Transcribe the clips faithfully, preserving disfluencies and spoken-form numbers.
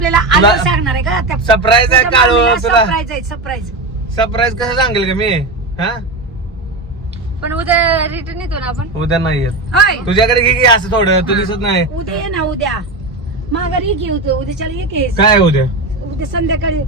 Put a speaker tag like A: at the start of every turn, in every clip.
A: सांगणार आहे का
B: सरप्राईज आहे काळू तुला
A: सरप्राईज आहे सरप्राईज
B: सरप्राईज कसं सांगेल का मी हा
C: पण उद्या रिटर्न येतो ना आपण.
B: उद्या नाही येत तुझ्याकडे घे की असं थोडं तू दिसत नाही.
A: उद्या ये ना उद्या माघारी घे उद्याच्याला ये की
B: काय उद्या
A: उद्या संध्याकाळी.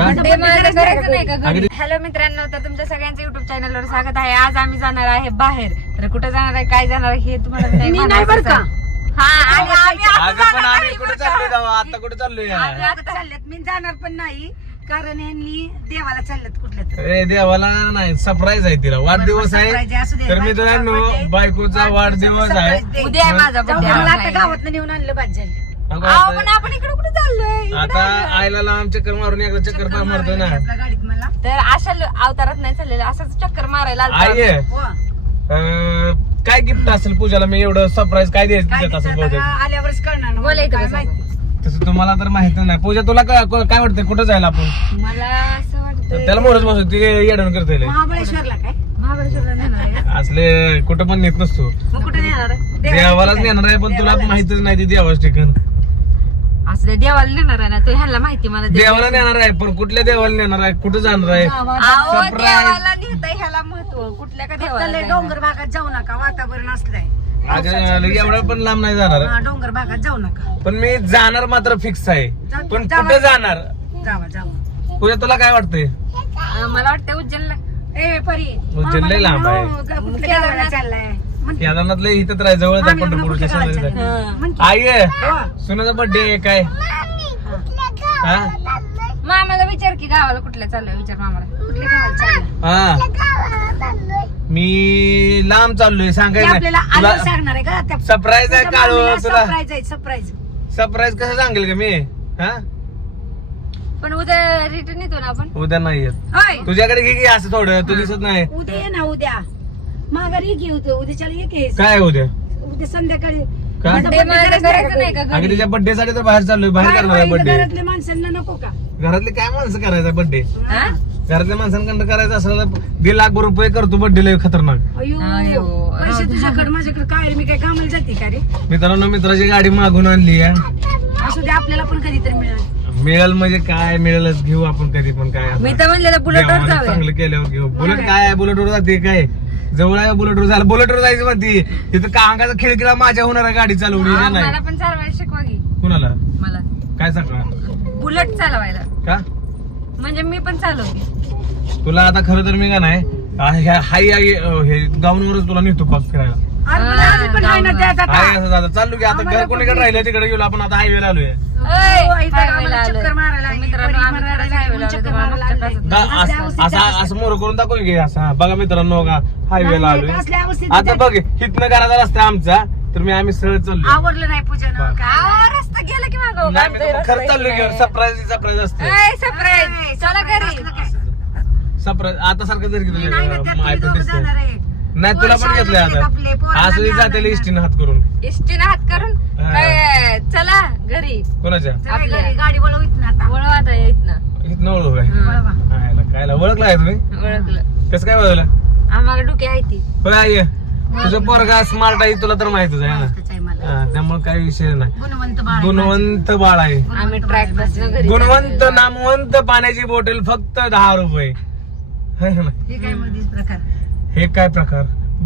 C: हॅलो मित्रांनो, तर तुमच्या सगळ्यांचं युट्यूब चॅनलवर स्वागत आहे. आज आम्ही जाणार आहे बाहेर. तर कुठे जाणार आहे काय जाणार आहे हे तुम्हाला
A: मी नाही बरं का.
C: हा आणि आम्ही आता
B: अगं पण
C: जाणार
B: आम्ही
C: आहे.
B: कुठे चाललोय तेव्हा? आता कुठे चाललोय
A: चालल्यात मी जाणार पण नाही कारण यांनी देवाला चालल्यात कुठल्या तरी.
B: ए देवाला नाही सरप्राईज आहे तिला वाढदिवस आहे.
A: Surprise आहे, असू दे.
B: तर मित्रांनो
A: बायकोचा birthday.
B: बायकोचा वाढदिवस आहे.
A: Surprise दे.
C: उद्या आहे माझा
A: जाऊ दे,
C: birthday.
A: मला आता गावात नेऊन आणलं बाद झालं.
B: अगं
C: अहो, पण
B: आता
C: आपण इकडे कुठे चाललोय इकडे
B: आता
C: आलोय.
B: आईला लांब चक्कर मारून एकदा चक्कर
A: चक्कर
B: मारतोय ना.
A: मारायला आपल्या गाडीत मला
C: तर अशा ल- अवतारात नाही चाललेलं, असंच चक्कर मारायला आलतो
B: आई
C: आम्ही.
A: हो.
B: अं, काय गिफ्ट असेल पूजाला मी एवढं सरप्राईज काय द्यायचं
A: काय
B: देत असेल
A: तिचं
B: बहुतेक
A: आता आल्यावरच कळणार ना.
C: बोला इथं
A: काय
C: बसा.
A: माहिती.
B: तसं तुम्हाला तर माहिती नाही. पूजा तुला काय काय वाटतंय कुठं जायला आपण
C: मला असं वाटतं
B: त्याला मोरच बसू ते येडण करता
A: महाबळेश्वरला काय
C: महाबळेश्वरला नेणार आहे.
B: असले कुठं पण नेत नसतो.
C: मग कुठे नेणार आहे?
B: देवालाच नेणार आहे पण तुला माहितच नाही ते देवाच ठिकाण.
C: असं ते देवाला नेणार आहे ना, तो ह्याला माहिती मला देव-
B: देवाला नेणार आहे पण कुठल्या देवाला नेणार आहे कुठं जाणार आहे
C: अहो,
B: Surprise.
C: देवाला नेता ह्याला महत्व कुठल्या का देवाला
A: लय
C: जायचं?
A: डोंगर भागात जाऊ नका वातावरण असलंय.
B: अगं, एवढं पण लांब नाही जाणार
A: हा, डोंगर भागात जाऊ नका.
B: पण मी जाणार मात्र फिक्स आहे.
A: जा-
B: पण
A: जावा.
B: कुठं जाणार
A: जावा जावा.
B: पूजा तुला काय वाटतंय?
C: अं, मला वाटतं उज्जैनला.
A: ए परी
B: उज्जैन लय लांब आहे.
A: हो, का- कुठल्या गावाला चाललाय म्हण की.
B: केदारनाथला इथं तर आहे जवळच आहे
A: आम्ही
B: पंढरपूरच्या
A: कुठल्या गावाला
B: शेजारी.
A: चाललोय?
C: हं.
A: म्हण की.
B: आई आहे
A: हो.
B: सुनाचा बर्थडे आहे काय हा
C: मामाला विचार की गावाला कुठल्या चाललोय, विचार मामाला.
A: कुठल्या गावाला चाललाय?
B: हा मी लांब चाललोय
A: ते
B: सांगायचं
A: आपल्याला
B: नाही.
A: आल्यावर
B: तुला
A: सांगणार आहे का त्या-
B: सरप्राईज आहे
A: तुझ्या
B: काळू
A: मामीला
B: तुला
A: सरप्राईज आहे सरप्राईज.
B: सरप्राईज कसं सांगेल का मी हा
C: पण उद्या रिटर्न येतो ना आपण.
B: उद्या नाही येत
A: होय
B: तुझ्याकडे घे की असं थोडं तू दिसत नाही.
A: उद्या ये ना उद्या माघारी घे उद्या उद्याच्याला ये की.
B: काय उद्या
A: उद्या संध्याकाळी
B: का?
A: माझा
C: ते
A: birthday
C: मला
A: करायचा
C: करायचं नाही का
B: अगं
C: घरी?
B: तिच्या बर्थडे साठी तर बाहेर चाललोय बाहेर
A: काय
B: करणार आहे
A: होईल,
B: बर्थडे.
A: घरातल्या माणसांना नको का?
B: घरातले काय माणसं करायचा बर्थडे
C: हा?
B: घरातल्या माणसांकडे करायचं असलं तर दीड लाख रुपये करतो बर्थडे लय खतरनाक.
A: अयो
C: अयो.
A: पैसे तुझ्याकडे माझ्याकडे काय रे, मी काय कामाला जाते का रे?
B: मित्रांनो मित्राची गाडी मागून आणली आहे.
A: असू दे आपल्याला पण कधीतरी मिळेल.
B: मिळेल म्हणजे काय मिळेलच घेऊ आपण कधी पण काय
C: मी तर म्हणलेलं बुलेटवर
B: देवानं
C: जाऊया.
B: चांगलं केल्यावर घेऊ. बुलेट काय आहे बुलेटवर जाते काय जवळ आहे बुलेटवर झालं बुलेटवर जायचं म्हणते तिथं का अंगाचा खिडकीला माझ्या होणार आहे गाडी चालवली
C: हा,
B: नाही
C: मला पण चालवायला शिकवा की
B: कुणाला
C: मला
B: काय सांगा
C: बुलेट चालवायला.
B: का
C: म्हणजे मी पण चालवते.
B: तुला आता खरं तर मी का नाही आ, ह्या- हाय आई अ, हे गाऊनवरच तुला नेतो पाक फिरायला.
A: अरे मला अजून पण आहे ना त्यात आता.
B: हाय असं झालं चालू की आता घर कोणीकडे राहिलं तिकडे गेलो आपण आता हायवेला आलोय.
C: ओय,
A: हो, इथं
C: highway
A: आम्हाला
C: ला
A: चक्कर
C: आलोय.
A: मारायला लागली,
C: मित्रांनो,
A: परी
C: आम्ही
A: मारायला
C: खरंच
A: लागली,
C: highway ला आलोय.
A: चक्कर
C: तुम्हाला
A: मारायला
C: मागच्या
A: लागली.
B: दा-
A: असल्या
B: असं
A: अवस्थेत
B: असं
A: जास्त-
B: असं मोर करून दाखव की असा बघा मित्रांनो का हायवेला
A: नाही,
B: आलोय.
A: असल्या अवस्थेत
B: आता
A: जास्त-
B: बघ हिथनं घराचा रस्ता आहे आमचा तर मी आम्ही सरळ चाललो
A: आवडलं नाही पूजन
B: हा.
A: काय
C: अहो, रस्ता गेला की मागं.
B: नाही मी
C: गाडीचा
B: खरं
C: रस्ता
B: चाललोय
C: इकडे.
B: सरप्राईज सरप्राईज असते
C: ओय, surprise. चला घरी.
B: सरप्राईज आता सारखं जर
A: नाही ना, त्यात
B: घेतलं
A: तुम्ही
B: आयफोन
A: दोघं
B: दिसते
A: जाणार आहे.
B: नाही तुला पण
A: पोरं
B: घेतलंय
A: शाळेत
B: आता
A: आपले, पोरं
B: असं
A: लग्न
B: जाते
A: आलं.
B: इष्टीनं हात करून
C: इष्टीने हात करून
B: हा.
C: काय चला घरी
B: कोणाच्या
A: चला
C: आपल्या.
A: घरी, गाडी वळवीत ना आता.
C: ओळख आता इथनं
B: इथनं ओळख आहे
C: हं,
A: वळवा.
B: हायला, कायला ओळखला आहे तुम्ही
C: ओळखलं.
B: कसं काय ओळखलं
C: आम्हाला डोके आहे ती.
B: होय आई तुझं पोरगा स्मार्ट आहे तुला तर माहितच आहे ना
A: मस्तच आहे मला.
B: हा, त्यामुळे काही विषय नाही
A: गुणवंत बाळ आहे
B: गुणवंत बाळ आहे
A: माझं.
C: आम्ही ट्रॅक बसलो घरी.
B: गुणवंत नामवंत पाण्याची बॉटल फक्त दहा रुपये है ना?
A: हे काय मध्येच प्रकार.
B: हे काय प्रकार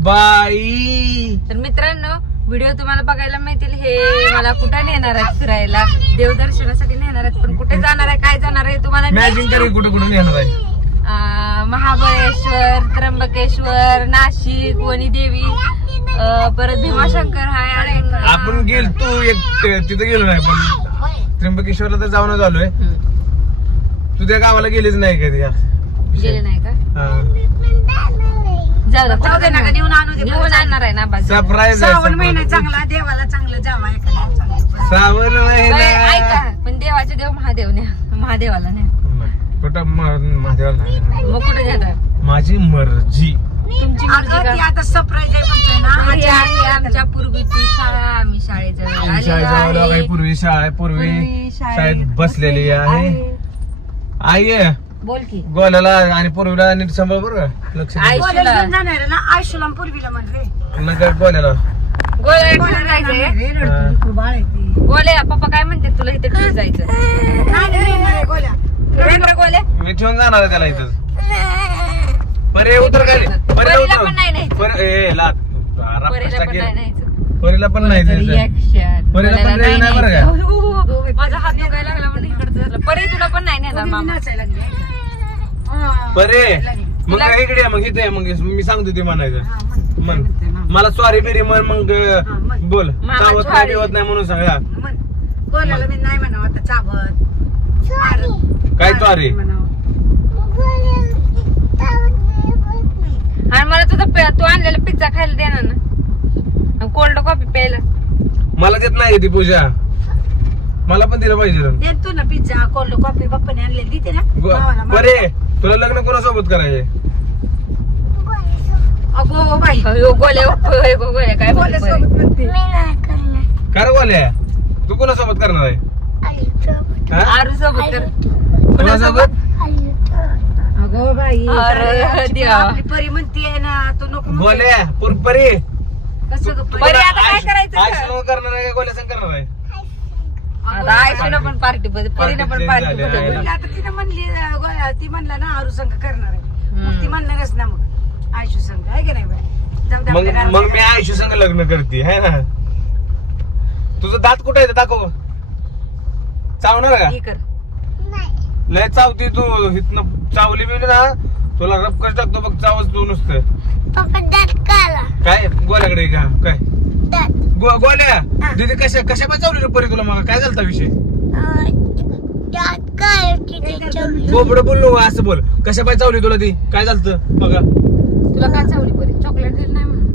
B: बाई
C: तर मित्रांनो, व्हिडिओ तुम्हाला बघायला मिळतील. हे मला कुठे नेणार आहेत फिरायला, देवदर्शनासाठी नेणार आहेत. पण कुठे जाणार आहे काय जाणार आहे तुम्हाला
B: मॅजिंग तरी कुठं कुठं येणार आहे
C: अं, महाबळेश्वर, त्र्यंबकेश्वर, नाशिक, वणी देवी, अं, परत भीमाशंकर हाय आणि
B: आपण गेल तू एक तिथं गेलो नाही पण त्र्यंबकेश्वरला तर जाऊनच आलोय
C: हं.
B: तू त्या गावाला गेलीच नाही कधी यार.
C: गेले नाही का?
B: हा.
C: जाऊ दे,
A: जाऊ दे नका, नेऊन आणू दे.
C: घेऊन आणणार आहे ना बाजू.
B: सरप्राईज आहे
A: श्रावण महिना
B: surprise.
A: चांगला, देवाला चांगलं जावा एखाद्या चांगलं.
B: श्रावण
C: ओय,
B: महिना
C: ऐका, पण देवाचे देव महादेव न्या, महादेवाला न्या.
B: कुठं म- महादेवाला नाही.
C: मग कुठे जाणार?
B: माझी मर्जी
C: तुमची मर्जी
A: अगं, ती
C: का?
A: आता सरप्राईज आहे म्हणतोय ना.
C: ही आहे आमच्या पूर्वीची शाळा. आम्ही शाळेत
B: आमच्या आईजवळ काही पूर्वी शाळा आहे पूर्वी
C: पूर्वी शाळेत
B: शाळेत बसलेली आहे आई आहे.
C: बोल की.
B: गोल्याला आणि पूर्वीला नीट सांभाळ बरं का लक्ष दे.
C: आई-
A: बोलायला घेऊन जाणार आहे ना आयशुला आणि पूर्वीला म्हणले.
B: नका गोल्याला
C: गोल्या ठेवून जायचंय
A: बाळ आहे ती.
C: गोल्या पप्पा काय म्हणते तुला इथे ठेवून जायचं
A: नाही, नाही, नाही, गोल्या.
C: रवींद्र गोल्या
B: मी ठेवून जाणार आहे त्याला इथं. परे उतर खाली. परे
C: परीला
B: उतर.
C: पण नाही न्यायचं.
B: परे- ए, लाथ. राप
C: परीला
B: कष्टा
C: पण
B: केलं.
C: नाही न्यायचं.
B: परीला पण नाही द्यायचं.
C: रिॲक्शन
B: परीला पण द्यायचं नाही बरं का?
C: हो, माझा हात दुखायला लागला म्हणून इकडचं झालं परी तुला पण नाही नेणार
A: तुम्ही
C: मामा
A: नाचायला लागले, आहे का? हा.
B: परे
A: लागले.
B: मग
C: तुला-
B: काय इकडे ये, मग इथे ये, मग मी सांगतो ते म्हणायचं
A: हा, म्हण.
B: म्हण
A: म्हणते, मामा.
B: मला सॉरी बिरी म्हण मग
A: हा, म्हण.
B: बोल
C: मामा
B: चावत नाही
C: sorry.
B: बिवत नाही म्हणून सांगा.
A: म्हण. गोल्याला मी नाही म्हणावं आता चाबत.
B: काय सॉरी
A: म्हणावं.
C: आणि मला तुझा पे- तू आणलेला पिझ्झा खायला देणार ना कोल्ड कॉफी प्यायला
B: मला देत नाही ती पूजा मला पण दिलं पाहिजे ना.
A: दे तू ना पिझ्झा कोल्ड कॉफी पप्पाने आणलेली देते ना
B: गो-
A: भावाला, मला.
B: बरे तुला लग्न कोणासोबत करायचे
A: अगो बाई
C: अयो, गोल्या होय, गो- गोल्या काय बोलते परी?
A: गोल्यासोबत म्हणते.
B: काय रे बोल्या तू कोणासोबत करणार आहे हा?
C: आरू सोबत कर
B: कोणासोबत
A: अगो बाई
C: अरे
A: काय
C: देवा.
A: आपली परी म्हणते ना तू नको म्हणते.
B: गोल्या पुर- परी
A: कसं गं परी?
C: परी आता काय करायचं
B: आयुष नको करणार आहे का गोल्या संग करणार आहे
C: आता आयशूला पण पार्टी परीनं पण
B: Party
C: पार्टी
B: झाली,
C: बघ.
A: म्हणलं आता तिने म्हणली अं, गोळ्या, ती म्हणला ना आरू संघ करणार आहे मग ती म्हणणारच ना मग आयशू संघ आहे की नाही बाई? जाऊ दे
B: मग
A: आपल्या घरात.
B: मग मी आयुष्य संग लग्न करते है ना तुझं दात कुठे आहे ते दाखव चावणार का
C: हे कर
B: लय चावती तू इथनं चावली बिवली ना तुला रपकच टाकतो बघ चावच तू नुसतं काय गोल्याकडे का काय गो- गोल्या दीदी कशा कशा पण चावली रे परी तुला मग काय झालता विषय बोबड बोल नको असं बोल कशा पाय चावली तुला ती काय झालं बघा
C: तुला काय चावली परी चॉकलेट दिली नाही म्हणून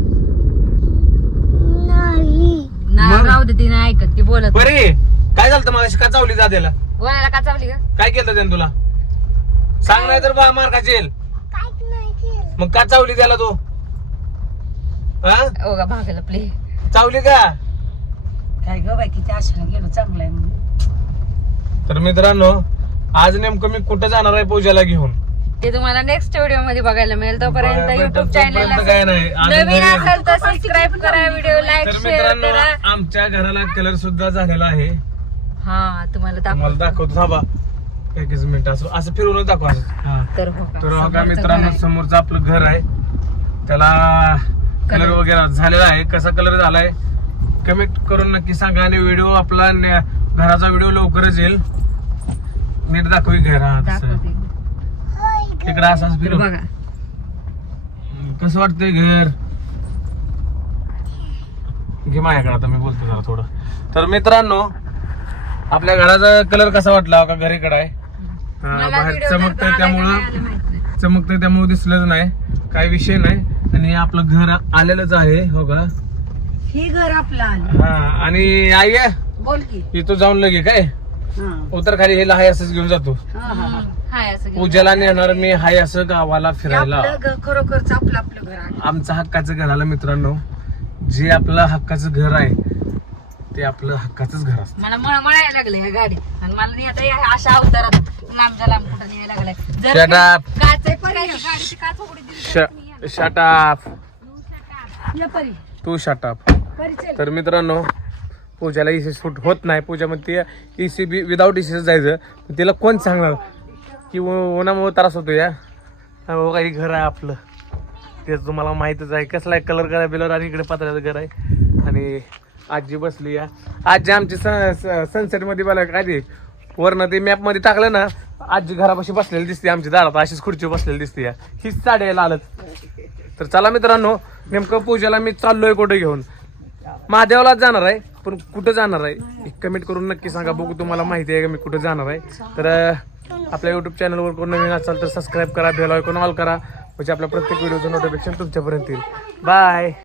C: नाही
B: मग?
C: राहू दे ती नाही ऐकत ती बोलत
B: परी काय झालं मग का चावली जातेला
C: गोल्याला का चावली का
B: काय केलं त्याने तुला सांग नाही तर बा मार खाशील मग का चावली त्याला तू हा
C: ओ गा भागला प्ले
B: चावली का
A: काय ग बाई किती आशेला गेलो चांगला आहे म्हणून
B: तर मित्रांनो आज नेमकं मी कुठं जाणार आहे पूजाला घेऊन
C: ते तुम्हाला नेक्स्ट व्हिडिओ मध्ये बघायला मिळेल तोपर्यंत
B: बघायला
C: युट्यूब
B: भेटत
C: चॅनलला
B: तोपर्यंत काय नाही. अजून
C: नवीन
B: घरी-
C: असेल तर सबस्क्राईब करा व्हिडिओ लाईक
B: तर
C: शेअर
B: मित्रांनो
C: करा
B: आमच्या घराला कलर सुद्धा झालेला आहे
C: हा तुम्हाला
B: तुम्हाला
C: दाखव
B: दाखवतो थांबा एकच मिनिट असं असं फिरवूनच दाखवा असं. हा.
C: तर हो का,
B: तर हो का
C: समोरचं
B: मित्रांनो
C: घर आहे.
B: समोरचं आपलं घर आहे त्याला कलर
C: Colour.
B: वगैरे झालेला आहे कसा कलर झालाय कमेंट करून नक्की सांगा आणि व्हिडिओ आपला न- घराचा व्हिडिओ लवकरच येईल नीट दाखवी घर हा तसं.
C: दाखवते.
B: तिकडं असं
C: तर
B: फिरव
C: बघा
B: कसं वाटतंय घर घे माझ्याकडे आता मी बोलतो जरा थोडं तर मित्रांनो आपल्या घराचा कलर कसा वाटला का घरीकडे आहे हा,
C: मला
B: बाहेर
C: video
B: चमकतंय
C: नंतर आलाय का नाही आलं
B: त्यामुळं
C: माहित नाही.
B: चमकतंय त्यामुळे दिसलंच नाही काही विषय नाही आणि आपलं घर आलेलंच आहे हो का
A: ही घर आपलं आलं
B: हा आणि आई आहे,
A: बोल की
B: इथं जाऊन लगे काय
A: हा.
B: उतर खाली हे हाय असंच घेऊन जातो
A: हा, हा, हा.
C: हाय असं घेऊन
B: पूजाला नेणार मी हाय असं गावाला
A: हे
B: फिरायला
A: आपलं घर खरोखरच आपलं आपलं घर आहे
B: आमचं हक्काचं घर आलं मित्रांनो जे आपलं हक्काचं घर आहे ते आपलं हक्काचंच घर असतं
C: मला मळमळायला लागले ह्या गाडीत आणि मला नाही आता या अशा अवतारात लांबच्या लांब कुठं न्यायला लागलाय जर
B: Shut up.
C: काच आहे पण गाडीची काच उघडी दिली तर तुम्ही या.
B: शटाप
A: ये परी
B: तू शटाप
A: परी चल
B: तर मित्रांनो पूजाला इसी सूट होत नाही पूजा म्हणते इसी बी विदाऊट इसी जायचं पण तिला कोण सांगणार की उ- उन्हामुळे त्रास होतो या हो काही घर आहे आपलं ते तुम्हाला माहितच आहे कसला आहे कलर करा बिलर आणि इकडे पत्र्याचं घर आहे आणि आजी बसली या आजी आमची सनसेट मध्ये बघा काय ते वरनं ते मॅप मध्ये टाकलं ना आजी घरापाशी बसलेली दिसते आमची दारात अशीच खुर्ची बसलेली दिसते या हीच साडी आहे लालच तर चला मित्रांनो नेमकं पूजाला मी चाललोय कुठे घेऊन महादेवालाच जाणार आहे पण कुठं जाणार आहे कमेंट करून नक्की सांगा बघू तुम्हाला माहिती आहे का मी कुठं जाणार आहे तर अं, आपल्या युट्यूब चॅनलवर कोण नवीन असाल तर सबस्क्राईब करा बेल आयकॉन ऑल करा म्हणजे आपल्या प्रत्येक व्हिडिओचं नोटिफिकेशन तुमच्यापर्यंत येईल बाय